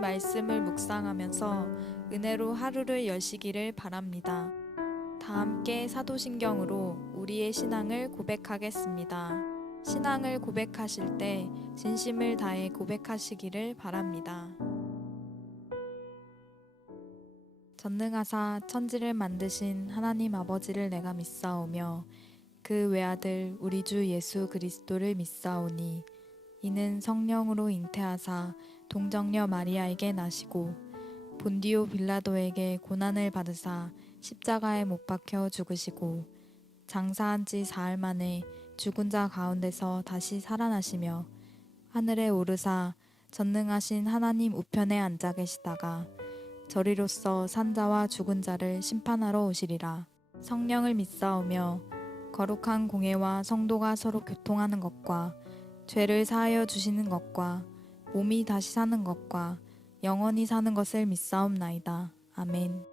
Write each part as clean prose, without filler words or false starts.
말씀을 묵상하면서 은혜로 하루를 여시기를 바랍니다. 다 함께 사도신경으로 우리의 신앙을 고백하겠습니다. 신앙을 고백하실 때 진심을 다해 고백하시기를 바랍니다. 전능하사 천지를 만드신 하나님 아버지를 내가 믿사오며 그 외아들 우리 주 예수 그리스도를 믿사오니 이는 성령으로 잉태하사 동정녀 마리아에게 나시고 본디오 빌라도에게 고난을 받으사 십자가에 못 박혀 죽으시고 장사한 지 사흘 만에 죽은 자 가운데서 다시 살아나시며 하늘에 오르사 전능하신 하나님 우편에 앉아 계시다가 저리로서 산자와 죽은 자를 심판하러 오시리라. 성령을 믿사오며 거룩한 공회와 성도가 서로 교통하는 것과 죄를 사하여 주시는 것과 몸이 다시 사는 것과 영원히 사는 것을 믿사옵나이다. 아멘.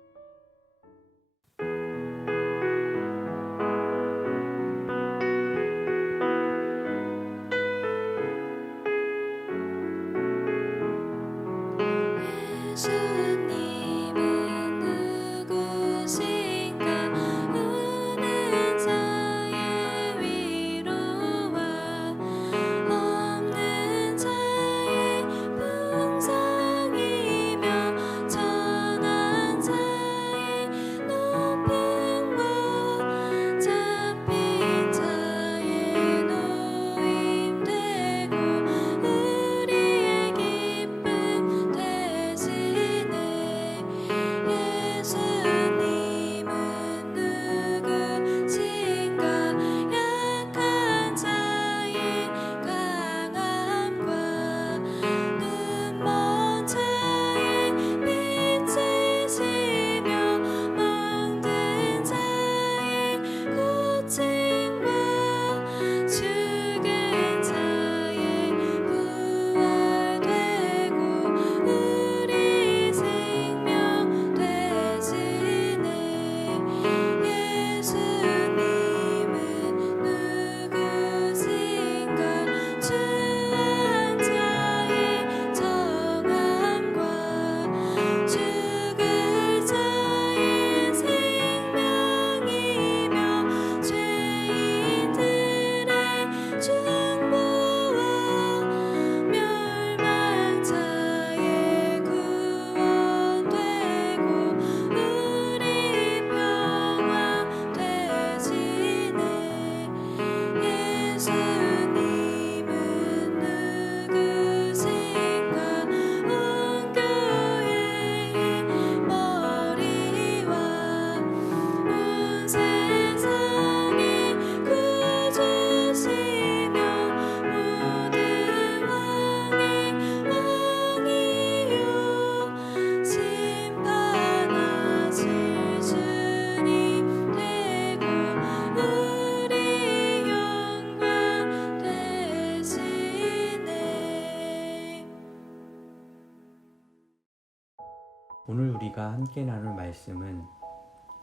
오늘 우리가 함께 나눌 말씀은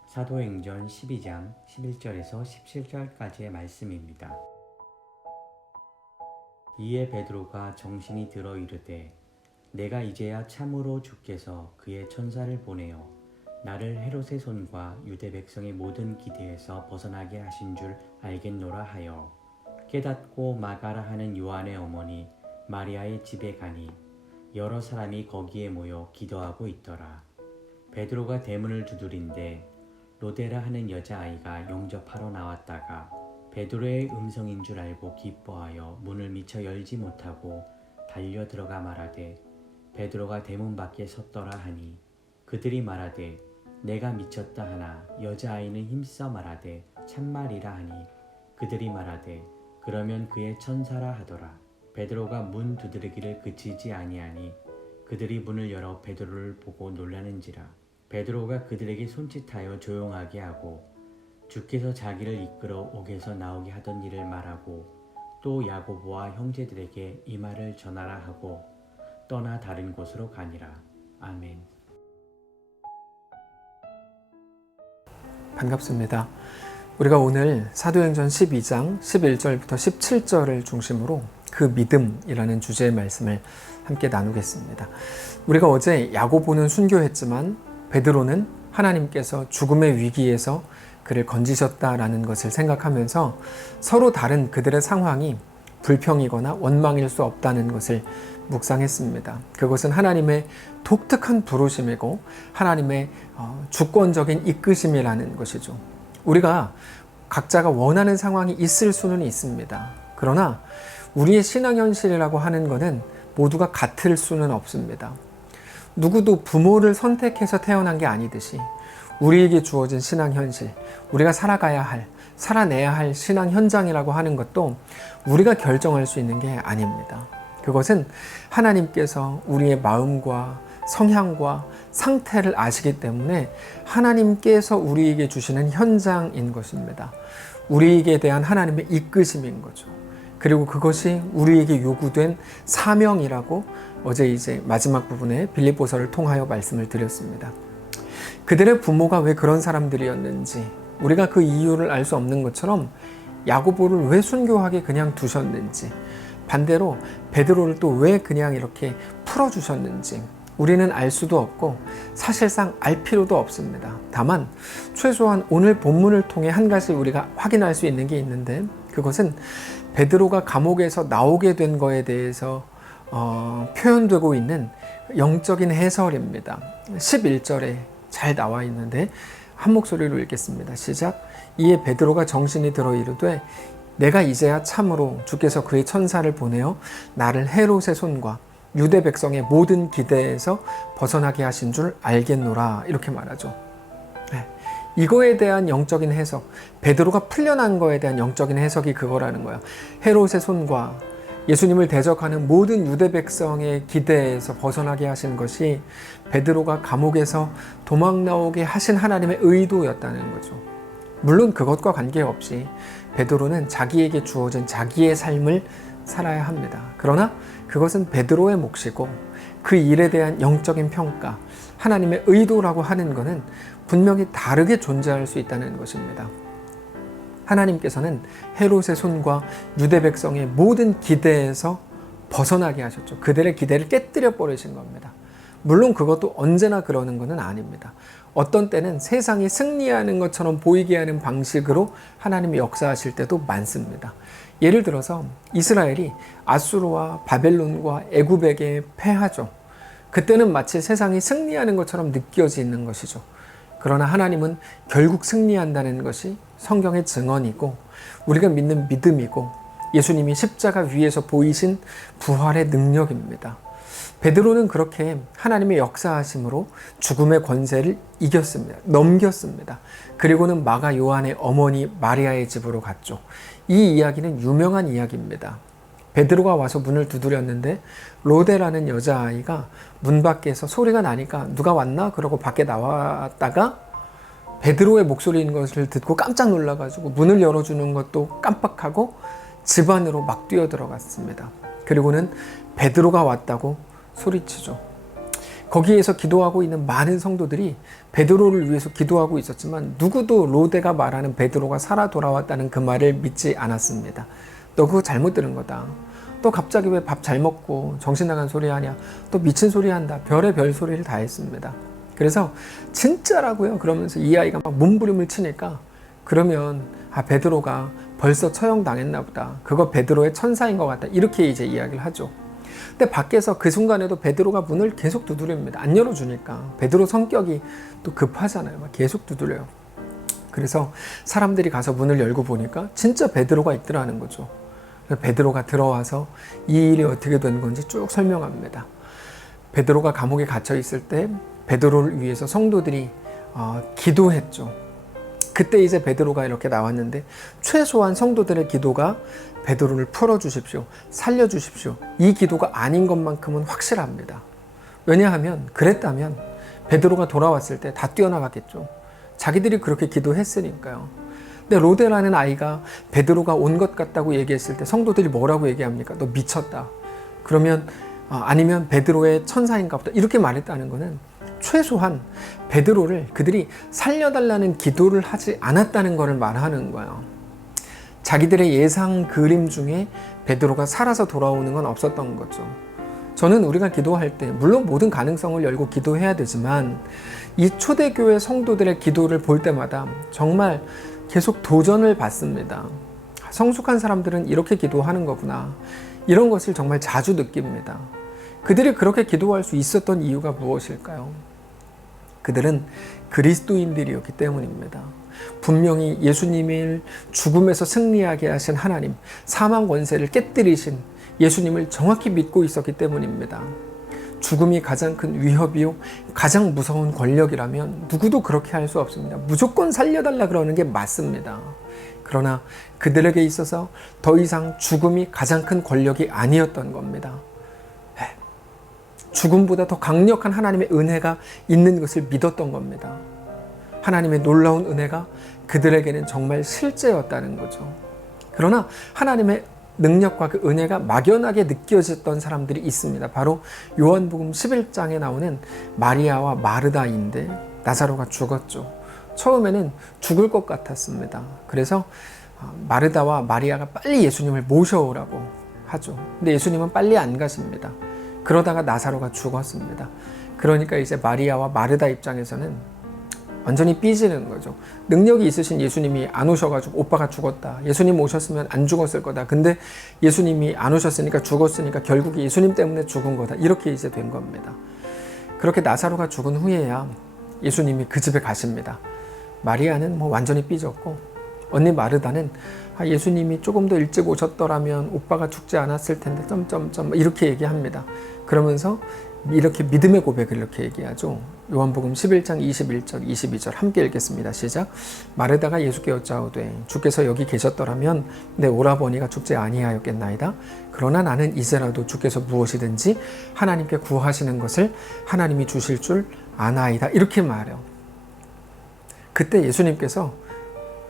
사도행전 12장 11절에서 17절까지의 말씀입니다. 이에 베드로가 정신이 들어 이르되 내가 이제야 참으로 주께서 그의 천사를 보내어 나를 헤롯의 손과 유대 백성의 모든 기대에서 벗어나게 하신 줄 알겠노라 하여 깨닫고 마가라 하는 요한의 어머니 마리아의 집에 가니 여러 사람이 거기에 모여 기도하고 있더라. 베드로가 대문을 두드린데 로데라 하는 여자아이가 영접하러 나왔다가 베드로의 음성인 줄 알고 기뻐하여 문을 미처 열지 못하고 달려 들어가 말하되 베드로가 대문 밖에 섰더라 하니 그들이 말하되 내가 미쳤다 하나 여자아이는 힘써 말하되 참말이라 하니 그들이 말하되 그러면 그의 천사라 하더라. 베드로가 문 두드리기를 그치지 아니하니 그들이 문을 열어 베드로를 보고 놀라는지라. 베드로가 그들에게 손짓하여 조용하게 하고 주께서 자기를 이끌어 옥에서 나오게 하던 일을 말하고 또 야고보와 형제들에게 이 말을 전하라 하고 떠나 다른 곳으로 가니라. 아멘. 반갑습니다. 우리가 오늘 사도행전 12장 11절부터 17절을 중심으로 그 믿음이라는 주제의 말씀을 함께 나누겠습니다. 우리가 어제 야고보는 순교했지만 베드로는 하나님께서 죽음의 위기에서 그를 건지셨다라는 것을 생각하면서 서로 다른 그들의 상황이 불평이거나 원망일 수 없다는 것을 묵상했습니다. 그것은 하나님의 독특한 부르심이고 하나님의 주권적인 이끄심이라는 것이죠. 우리가 각자가 원하는 상황이 있을 수는 있습니다. 그러나 우리의 신앙 현실이라고 하는 것은 모두가 같을 수는 없습니다. 누구도 부모를 선택해서 태어난 게 아니듯이 우리에게 주어진 신앙 현실, 우리가 살아가야 할, 살아내야 할 신앙 현장이라고 하는 것도 우리가 결정할 수 있는 게 아닙니다. 그것은 하나님께서 우리의 마음과 성향과 상태를 아시기 때문에 하나님께서 우리에게 주시는 현장인 것입니다. 우리에게 대한 하나님의 이끄심인 거죠. 그리고 그것이 우리에게 요구된 사명이라고 어제 이제 마지막 부분에 빌립보서를 통하여 말씀을 드렸습니다. 그들의 부모가 왜 그런 사람들이었는지 우리가 그 이유를 알 수 없는 것처럼 야고보를 왜 순교하게 그냥 두셨는지, 반대로 베드로를 또 왜 그냥 이렇게 풀어주셨는지 우리는 알 수도 없고 사실상 알 필요도 없습니다. 다만 최소한 오늘 본문을 통해 한 가지 우리가 확인할 수 있는 게 있는데, 그것은 베드로가 감옥에서 나오게 된 거에 대해서 표현되고 있는 영적인 해설입니다. 11절에 잘 나와 있는데 한 목소리로 읽겠습니다. 시작. 이에 베드로가 정신이 들어 이르되 내가 이제야 참으로 주께서 그의 천사를 보내어 나를 헤롯의 손과 유대 백성의 모든 기대에서 벗어나게 하신 줄 알겠노라, 이렇게 말하죠. 이거에 대한 영적인 해석, 베드로가 풀려난 거에 대한 영적인 해석이 그거라는 거예요. 헤롯의 손과 예수님을 대적하는 모든 유대 백성의 기대에서 벗어나게 하신 것이 베드로가 감옥에서 도망 나오게 하신 하나님의 의도였다는 거죠. 물론 그것과 관계없이 베드로는 자기에게 주어진 자기의 삶을 살아야 합니다. 그러나 그것은 베드로의 몫이고 그 일에 대한 영적인 평가, 하나님의 의도라고 하는 것은 분명히 다르게 존재할 수 있다는 것입니다. 하나님께서는 헤롯의 손과 유대 백성의 모든 기대에서 벗어나게 하셨죠. 그들의 기대를 깨뜨려 버리신 겁니다. 물론 그것도 언제나 그러는 것은 아닙니다. 어떤 때는 세상이 승리하는 것처럼 보이게 하는 방식으로 하나님이 역사하실 때도 많습니다. 예를 들어서 이스라엘이 아수르와 바벨론과 애굽에게 패하죠. 그때는 마치 세상이 승리하는 것처럼 느껴지는 것이죠. 그러나 하나님은 결국 승리한다는 것이 성경의 증언이고 우리가 믿는 믿음이고 예수님이 십자가 위에서 보이신 부활의 능력입니다. 베드로는 그렇게 하나님의 역사하심으로 죽음의 권세를 이겼습니다. 넘겼습니다. 그리고는 마가 요한의 어머니 마리아의 집으로 갔죠. 이 이야기는 유명한 이야기입니다. 베드로가 와서 문을 두드렸는데 로데라는 여자아이가 문 밖에서 소리가 나니까 누가 왔나? 그러고 밖에 나왔다가 베드로의 목소리인 것을 듣고 깜짝 놀라가지고 문을 열어주는 것도 깜빡하고 집 안으로 막 뛰어들어갔습니다. 그리고는 베드로가 왔다고 소리치죠. 거기에서 기도하고 있는 많은 성도들이 베드로를 위해서 기도하고 있었지만 누구도 로데가 말하는 베드로가 살아 돌아왔다는 그 말을 믿지 않았습니다. 너 그거 잘못 들은 거다. 또 갑자기 왜 밥 잘 먹고 정신 나간 소리 하냐. 또 미친 소리 한다. 별의 별 소리를 다 했습니다. 그래서 진짜라고요. 그러면서 이 아이가 막 몸부림을 치니까 그러면 베드로가 벌써 처형당했나 보다. 그거 베드로의 천사인 것 같다. 이렇게 이제 이야기를 하죠. 근데 밖에서 그 순간에도 베드로가 문을 계속 두드립니다. 안 열어주니까. 베드로 성격이 또 급하잖아요. 막 계속 두드려요. 그래서 사람들이 가서 문을 열고 보니까 진짜 베드로가 있더라는 거죠. 베드로가 들어와서 이 일이 어떻게 된 건지 쭉 설명합니다. 베드로가 감옥에 갇혀 있을 때 베드로를 위해서 성도들이 기도했죠. 그때 이제 베드로가 이렇게 나왔는데 최소한 성도들의 기도가 베드로를 풀어주십시오, 살려주십시오, 이 기도가 아닌 것만큼은 확실합니다. 왜냐하면 그랬다면 베드로가 돌아왔을 때 다 뛰어나갔겠죠. 자기들이 그렇게 기도했으니까요. 근데 로데라는 아이가 베드로가 온 것 같다고 얘기했을 때 성도들이 뭐라고 얘기합니까? 너 미쳤다. 그러면 아니면 베드로의 천사인가 보다. 이렇게 말했다는 것은 최소한 베드로를 그들이 살려달라는 기도를 하지 않았다는 것을 말하는 거예요. 자기들의 예상 그림 중에 베드로가 살아서 돌아오는 건 없었던 거죠. 저는 우리가 기도할 때 물론 모든 가능성을 열고 기도해야 되지만 이 초대교회 성도들의 기도를 볼 때마다 정말 계속 도전을 받습니다. 성숙한 사람들은 이렇게 기도하는 거구나. 이런 것을 정말 자주 느낍니다. 그들이 그렇게 기도할 수 있었던 이유가 무엇일까요? 그들은 그리스도인들이었기 때문입니다. 분명히 예수님을 죽음에서 승리하게 하신 하나님, 사망 권세를 깨뜨리신 예수님을 정확히 믿고 있었기 때문입니다. 죽음이 가장 큰 위협이요, 가장 무서운 권력이라면 누구도 그렇게 할 수 없습니다. 무조건 살려달라 그러는 게 맞습니다. 그러나 그들에게 있어서 더 이상 죽음이 가장 큰 권력이 아니었던 겁니다. 죽음보다 더 강력한 하나님의 은혜가 있는 것을 믿었던 겁니다. 하나님의 놀라운 은혜가 그들에게는 정말 실제였다는 거죠. 그러나 하나님의 능력과 그 은혜가 막연하게 느껴졌던 사람들이 있습니다. 바로 요한복음 11장에 나오는 마리아와 마르다인데 나사로가 죽었죠. 처음에는 죽을 것 같았습니다. 그래서 마르다와 마리아가 빨리 예수님을 모셔오라고 하죠. 근데 예수님은 빨리 안 가십니다. 그러다가 나사로가 죽었습니다. 그러니까 이제 마리아와 마르다 입장에서는 완전히 삐지는 거죠. 능력이 있으신 예수님이 안 오셔가지고 오빠가 죽었다. 예수님 오셨으면 안 죽었을 거다. 근데 예수님이 안 오셨으니까 죽었으니까 결국에 예수님 때문에 죽은 거다. 이렇게 이제 된 겁니다. 그렇게 나사로가 죽은 후에야 예수님이 그 집에 가십니다. 마리아는 뭐 완전히 삐졌고 언니 마르다는 예수님이 조금 더 일찍 오셨더라면 오빠가 죽지 않았을 텐데 점점점 이렇게 얘기합니다. 그러면서 이렇게 믿음의 고백을 이렇게 얘기하죠. 요한복음 11장 21절 22절 함께 읽겠습니다. 시작. 마르다가 예수께 여짜오되 주께서 여기 계셨더라면 내 오라버니가 죽지 아니하였겠나이다. 그러나 나는 이제라도 주께서 무엇이든지 하나님께 구하시는 것을 하나님이 주실 줄 아나이다. 이렇게 말해요. 그때 예수님께서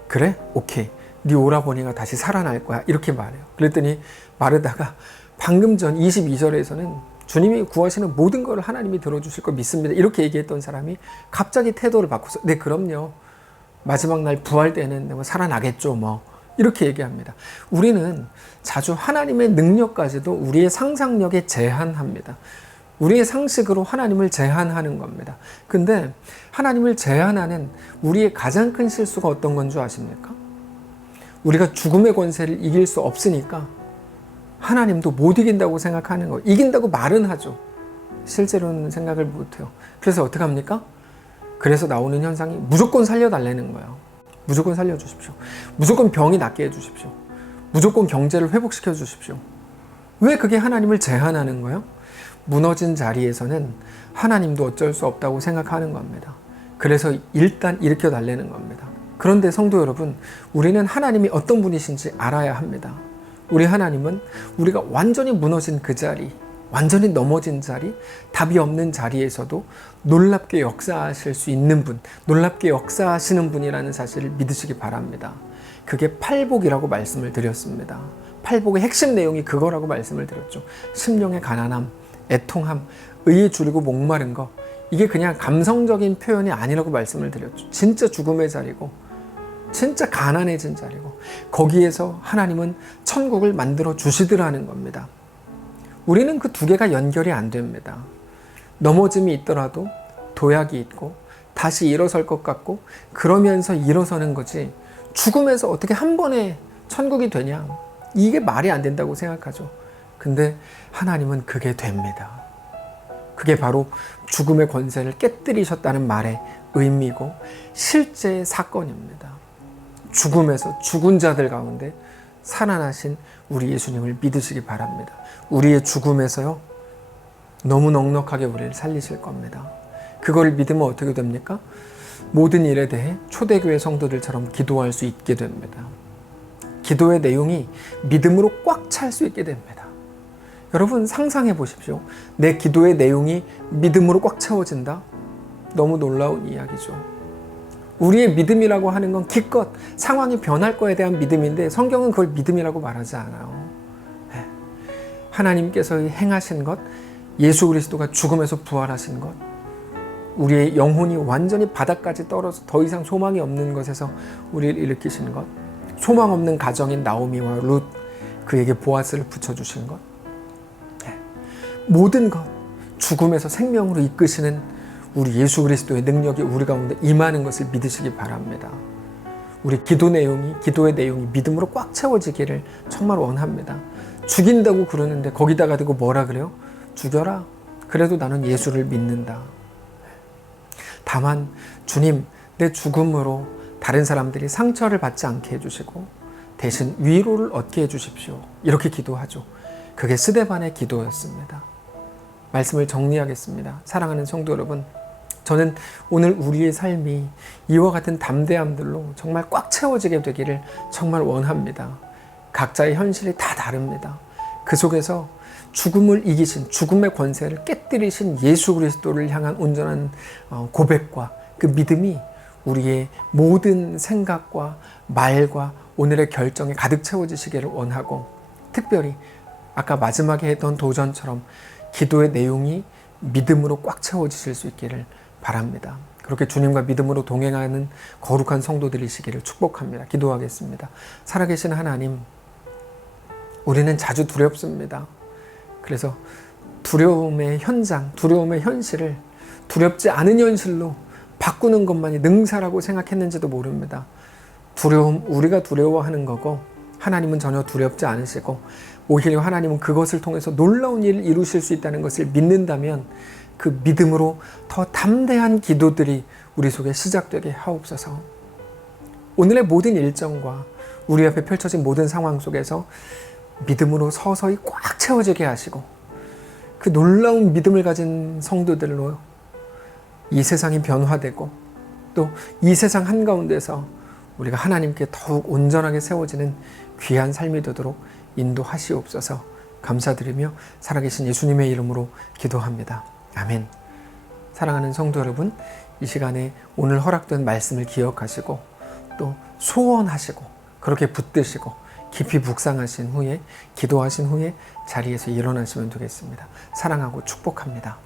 그래? 오케이. 네 오라버니가 다시 살아날 거야. 이렇게 말해요. 그랬더니 마르다가 방금 전 22절에서는 주님이 구하시는 모든 것을 하나님이 들어주실 거 믿습니다. 이렇게 얘기했던 사람이 갑자기 태도를 바꿔서 네 그럼요. 마지막 날 부활 때는 살아나겠죠. 뭐 이렇게 얘기합니다. 우리는 자주 하나님의 능력까지도 우리의 상상력에 제한합니다. 우리의 상식으로 하나님을 제한하는 겁니다. 근데 하나님을 제한하는 우리의 가장 큰 실수가 어떤 건 줄 아십니까? 우리가 죽음의 권세를 이길 수 없으니까 하나님도 못 이긴다고 생각하는 거예요. 이긴다고 말은 하죠. 실제로는 생각을 못해요. 그래서 어떻게 합니까? 그래서 나오는 현상이 무조건 살려달라는 거예요. 무조건 살려주십시오. 무조건 병이 낫게 해주십시오. 무조건 경제를 회복시켜 주십시오. 왜 그게 하나님을 제한하는 거예요? 무너진 자리에서는 하나님도 어쩔 수 없다고 생각하는 겁니다. 그래서 일단 일으켜 달라는 겁니다. 그런데 성도 여러분, 우리는 하나님이 어떤 분이신지 알아야 합니다. 우리 하나님은 우리가 완전히 무너진 그 자리, 완전히 넘어진 자리, 답이 없는 자리에서도 놀랍게 역사하실 수 있는 분, 놀랍게 역사하시는 분이라는 사실을 믿으시기 바랍니다. 그게 팔복이라고 말씀을 드렸습니다. 팔복의 핵심 내용이 그거라고 말씀을 드렸죠. 심령의 가난함, 애통함, 의에 줄이고 목마른 거, 이게 그냥 감성적인 표현이 아니라고 말씀을 드렸죠. 진짜 죽음의 자리고 진짜 가난해진 자리고 거기에서 하나님은 천국을 만들어 주시더라는 겁니다. 우리는 그 두 개가 연결이 안 됩니다. 넘어짐이 있더라도 도약이 있고 다시 일어설 것 같고 그러면서 일어서는 거지 죽음에서 어떻게 한 번에 천국이 되냐, 이게 말이 안 된다고 생각하죠. 근데 하나님은 그게 됩니다. 그게 바로 죽음의 권세를 깨뜨리셨다는 말의 의미고 실제의 사건입니다. 죽음에서 죽은 자들 가운데 살아나신 우리 예수님을 믿으시기 바랍니다. 우리의 죽음에서요, 너무 넉넉하게 우리를 살리실 겁니다. 그걸 믿으면 어떻게 됩니까? 모든 일에 대해 초대교회 성도들처럼 기도할 수 있게 됩니다. 기도의 내용이 믿음으로 꽉 찰 수 있게 됩니다. 여러분 상상해 보십시오. 내 기도의 내용이 믿음으로 꽉 채워진다? 너무 놀라운 이야기죠. 우리의 믿음이라고 하는 건 기껏 상황이 변할 거에 대한 믿음인데 성경은 그걸 믿음이라고 말하지 않아요. 하나님께서 행하신 것, 예수 그리스도가 죽음에서 부활하신 것, 우리의 영혼이 완전히 바닥까지 떨어져 더 이상 소망이 없는 것에서 우리를 일으키신 것, 소망 없는 가정인 나오미와 룻, 그에게 보아스를 붙여주신 것, 모든 것 죽음에서 생명으로 이끄시는 우리 예수 그리스도의 능력이 우리 가운데 임하는 것을 믿으시기 바랍니다. 우리 기도의 내용이 믿음으로 꽉 채워지기를 정말 원합니다. 죽인다고 그러는데 거기다가 대고 뭐라 그래요? 죽여라. 그래도 나는 예수를 믿는다. 다만 주님, 내 죽음으로 다른 사람들이 상처를 받지 않게 해주시고 대신 위로를 얻게 해주십시오. 이렇게 기도하죠. 그게 스데반의 기도였습니다. 말씀을 정리하겠습니다. 사랑하는 성도 여러분, 저는 오늘 우리의 삶이 이와 같은 담대함들로 정말 꽉 채워지게 되기를 정말 원합니다. 각자의 현실이 다 다릅니다. 그 속에서 죽음을 이기신, 죽음의 권세를 깨뜨리신 예수 그리스도를 향한 온전한 고백과 그 믿음이 우리의 모든 생각과 말과 오늘의 결정에 가득 채워지시기를 원하고, 특별히 아까 마지막에 했던 도전처럼 기도의 내용이 믿음으로 꽉 채워지실 수 있기를 바랍니다. 그렇게 주님과 믿음으로 동행하는 거룩한 성도들이시기를 축복합니다. 기도하겠습니다. 살아계신 하나님, 우리는 자주 두렵습니다. 그래서 두려움의 현장, 두려움의 현실을 두렵지 않은 현실로 바꾸는 것만이 능사라고 생각했는지도 모릅니다. 두려움, 우리가 두려워하는 거고 하나님은 전혀 두렵지 않으시고 오히려 하나님은 그것을 통해서 놀라운 일을 이루실 수 있다는 것을 믿는다면 그 믿음으로 더 담대한 기도들이 우리 속에 시작되게 하옵소서. 오늘의 모든 일정과 우리 앞에 펼쳐진 모든 상황 속에서 믿음으로 서서히 꽉 채워지게 하시고 그 놀라운 믿음을 가진 성도들로 이 세상이 변화되고 또 이 세상 한가운데서 우리가 하나님께 더욱 온전하게 세워지는 귀한 삶이 되도록 인도하시옵소서. 감사드리며 살아계신 예수님의 이름으로 기도합니다. 아멘. 사랑하는 성도 여러분, 이 시간에 오늘 허락된 말씀을 기억하시고 또 소원하시고 그렇게 붙드시고 깊이 묵상하신 후에 기도하신 후에 자리에서 일어나시면 되겠습니다. 사랑하고 축복합니다.